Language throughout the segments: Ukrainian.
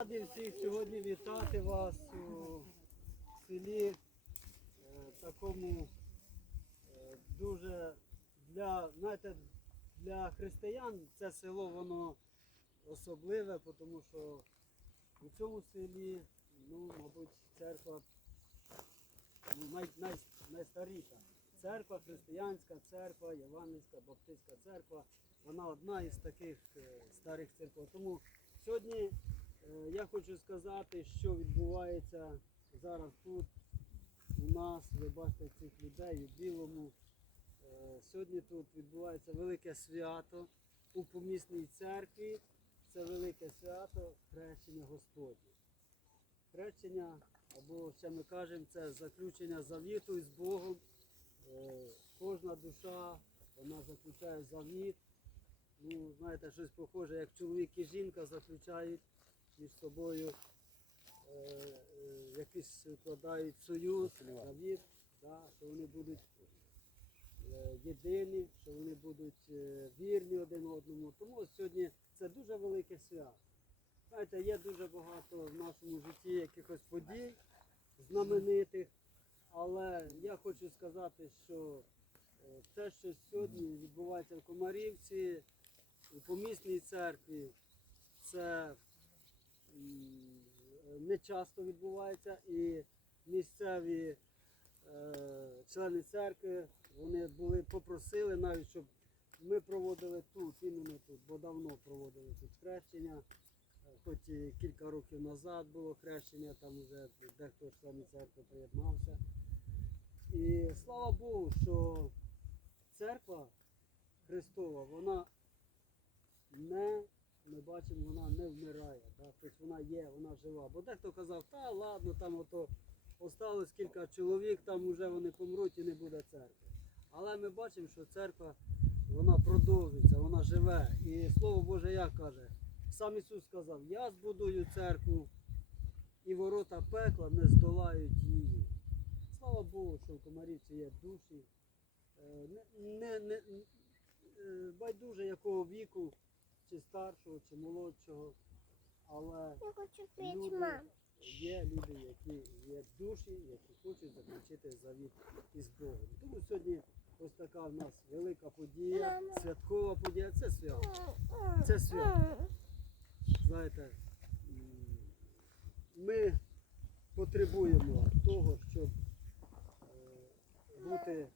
Радий всіх сьогодні вітати вас у селі е, такому е, дуже для, знаєте, для християн це село воно особливе, тому що у цьому селі, ну, мабуть, церква ну, най, най, найстаріша. Церква, християнська церква, Євангельська, Баптистська церква, вона одна із таких е, старих церков. Тому сьогодні Я хочу сказати, що відбувається зараз тут у нас. Ви бачите цих людей у білому. Е, Сьогодні тут відбувається велике свято у помісній церкві. Це велике свято хрещення Господнє. Хрещення, або ще ми кажемо, це заключення завіту з Богом. Е, Кожна душа вона заключає завіт. Ну, знаєте, щось похоже, як чоловік і жінка заключають між собою е, е, якийсь укладають союз, завіт, да, що вони будуть е, єдині, що вони будуть е, вірні один одному. Тому сьогодні це дуже велике свято. Знаєте, є дуже багато в нашому житті якихось подій знаменитих, але я хочу сказати, що е, те, що сьогодні відбувається в Комарівці, у помісній церкві, це не часто відбувається і місцеві е, члени церкви вони були попросили навіть, щоб ми проводили тут, іменно тут, бо давно проводили тут хрещення. Е, Хоч і кілька років назад було хрещення, там вже дехто з членів церкви приєднався. І слава Богу, що церква Христова, вона не, ми бачимо, вона не вмирає. Тобто вона є, вона жива. Бо дехто казав, та ладно, там ото осталось кілька чоловік, там вже вони помруть і не буде церкви. Але ми бачимо, що церква вона продовжується, вона живе. І Слово Боже як каже, сам Ісус сказав, я збудую церкву, і ворота пекла не здолають її. Слава Богу, що в Комарівці є душі. Е, Не, не, не, е, байдуже якого віку, чи старшого, чи молодшого. Але Я хочу люди, мам. є люди, які є душі, які хочуть заключити завіт із Богом. Тому сьогодні ось така в нас велика подія, святкова подія. Це свято. Це свято. Знаєте, ми потребуємо того, щоб е, бути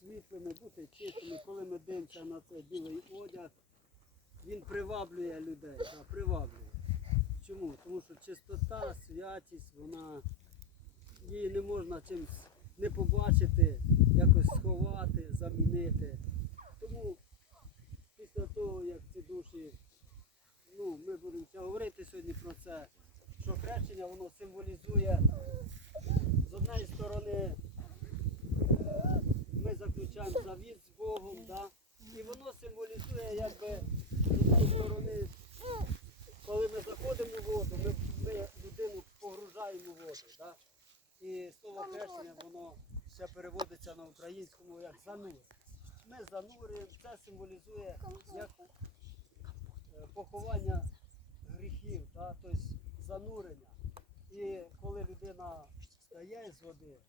світлими, бути чистими. Коли ми дивимося на цей білий одяг, він приваблює людей. Да, приваблює. Чому? Тому що чистота, святість, вона її не можна чимось не побачити, якось сховати, замінити. Тому після того, як ці душі, ну, ми будемо говорити сьогодні про це, що хрещення воно символізує з однієї сторони е, ми заключаємо завіт з Богом, да? і воно символізує якби сторони коли ми заходимо в воду, ми, ми людину погружаємо в воду. Да? І слово хрещення, воно ще переводиться на українському як занур. Ми занурюємо, це символізує як е, поховання гріхів, да? тобто занурення. І коли людина стає з води,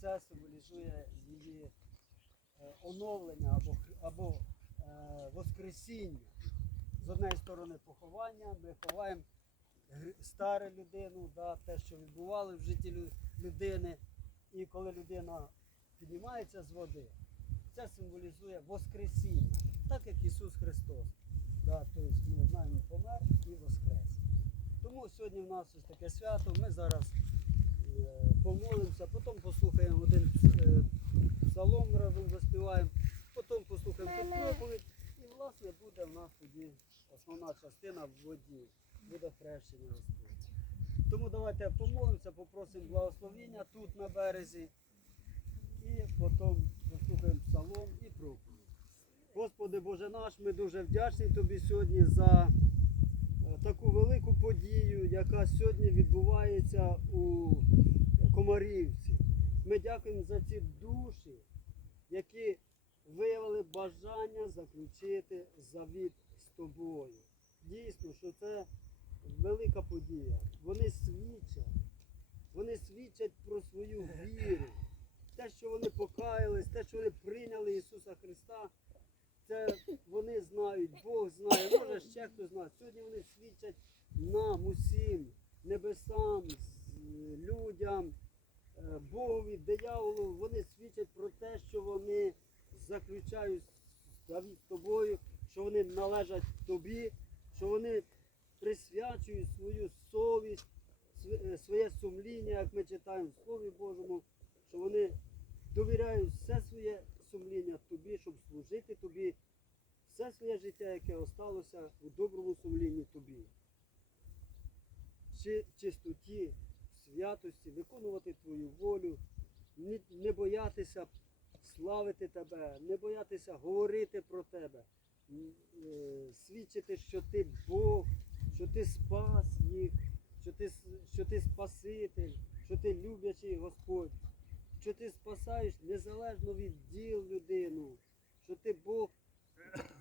це символізує її е, оновлення або, або е, воскресіння з однієї сторони поховання, ми ховаємо стару людину, да, те, що відбували в житті людини. І коли людина піднімається з води, це символізує Воскресіння, так як Ісус Христос. Да, тобто ми знаємо, помер і воскрес. Тому сьогодні в нас ось таке свято. Ми зараз е, помолимося, потім послухаємо один е, псалом разом заспіваємо, потім послухаємо тут проповідь. І власне буде в нас тоді основна частина в воді, буде хрещення Господь. Тому давайте помолимося, попросимо благословіння тут на березі. І потім послухаємо псалом і проповідь. Господи Боже наш, ми дуже вдячні Тобі сьогодні за е, таку велику подію, яка сьогодні відбувається у Комарівці. Ми дякуємо за ці душі, які виявили бажання заключити завіт з тобою. Дійсно, що це велика подія. Вони свідчать. Вони свідчать про свою віру. Те, що вони покаялись, те, що вони прийняли Ісуса Христа, це вони знають, Бог знає, може ще хто знає. Сьогодні вони свідчать нам усім, небесам, людям, е, Богові, дияволу. Вони свідчать про те, що вони заключають завіт тобою, що вони належать тобі, що вони присвячують свою совість, е, своє сумління, як ми читаємо в Слові Божому, що вони довіряють все своє сумління тобі, щоб служити тобі, все своє життя, яке осталося у доброму сумлінні тобі. Чи чистоті, святості, виконувати твою волю, не, боятися славити тебе, не боятися говорити про тебе, свідчити, що ти Бог, що ти спас їх, що ти, що ти Спаситель, що ти люблячий Господь, що ти спасаєш незалежно від діл людину, що ти Бог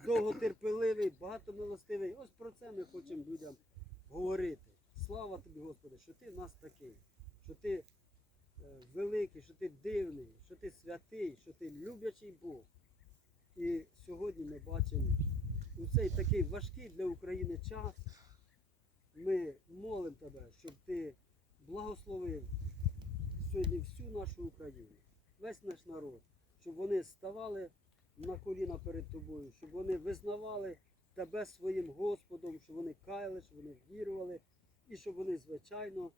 довготерпеливий, багатомилостивий. Ось про це ми хочемо людям говорити. Слава тобі, Господи, що ти нас такий, що ти е, великий, що ти дивний, що ти святий, що ти люблячий Бог. І сьогодні ми бачимо у цей такий важкий для України час. Ми молимо тебе, щоб ти благословив сьогодні всю нашу Україну, весь наш народ, щоб вони ставали на коліна перед тобою, щоб вони визнавали тебе своїм Господом, щоб вони каяли, щоб вони вірували, і щоб вони, звичайно,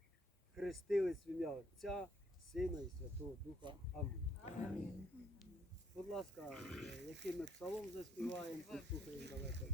хрестились в ім'я Отця, Сина і Святого Духа. Амінь. Будь ласка, е, який ми псалом заспіваємо, послухаємо далеко.